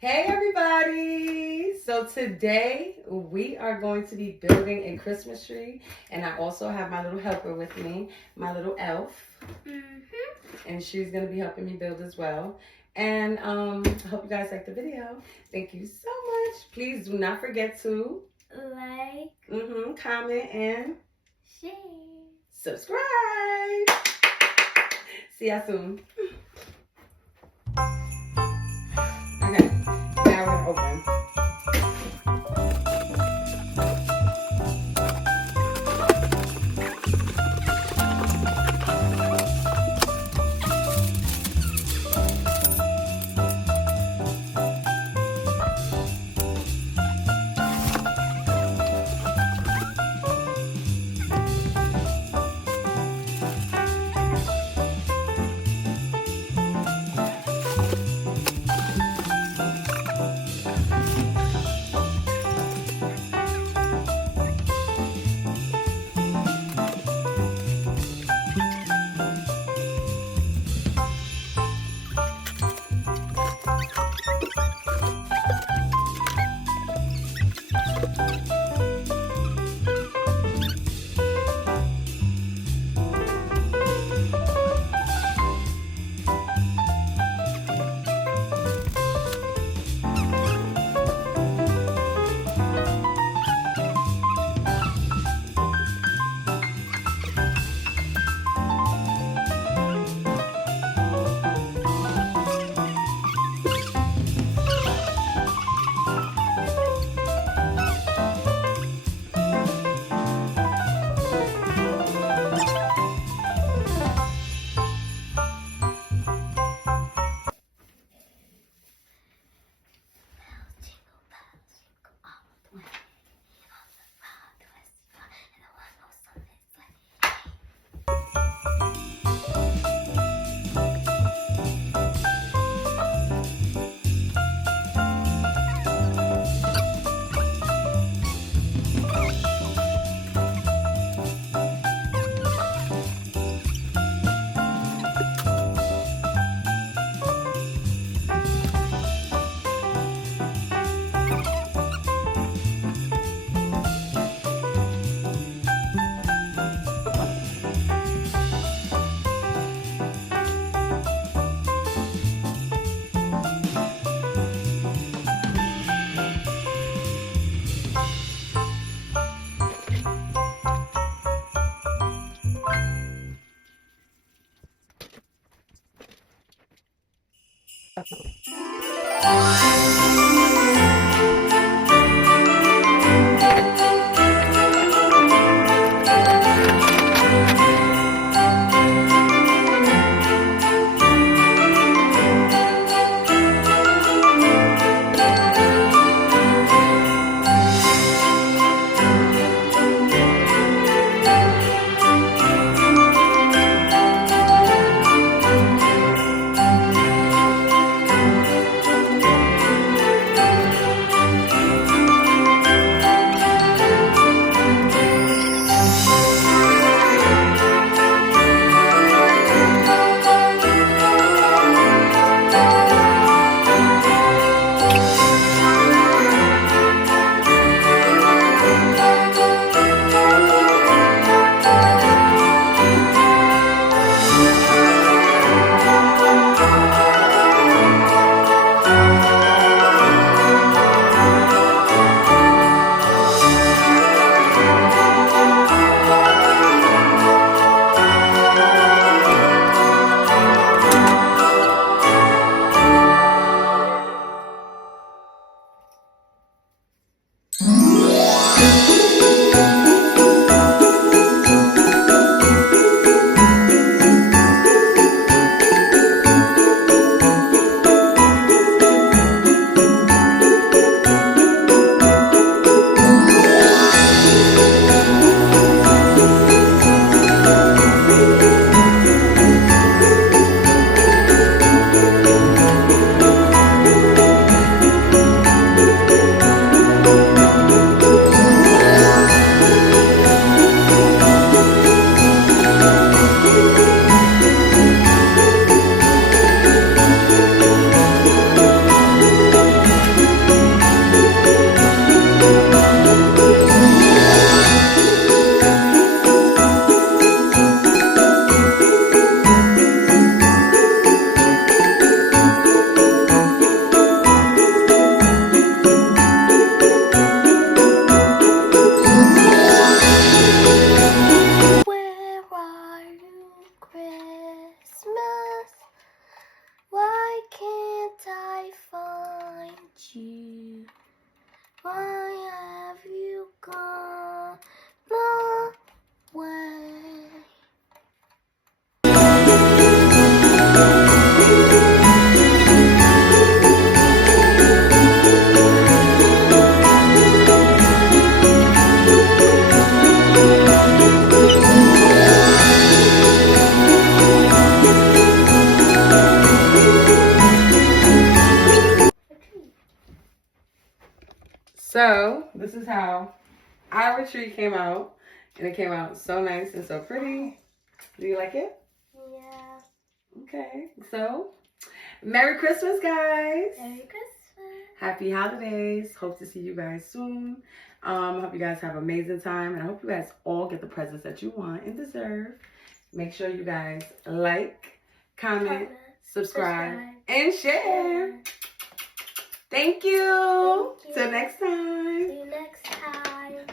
Hey everybody! So today we are going to be building a Christmas tree, and I also have my little helper with me, my little elf, and she's going to be helping me build as well. And I hope you guys like the video. Thank you so much. Please do not forget to Like, comment and share. subscribe. See ya soon. Okay, now we're gonna open. So this is how our tree came out. And it came out so nice and so pretty. Do you like it? Yeah. Okay. So, Merry Christmas, guys. Merry Christmas. Happy holidays. Hope to see you guys soon. Hope you guys have an amazing time. And I hope you guys all get the presents that you want and deserve. Make sure you guys like, comment, subscribe, and share. Thank you. Thank you. Till next time. See you next time.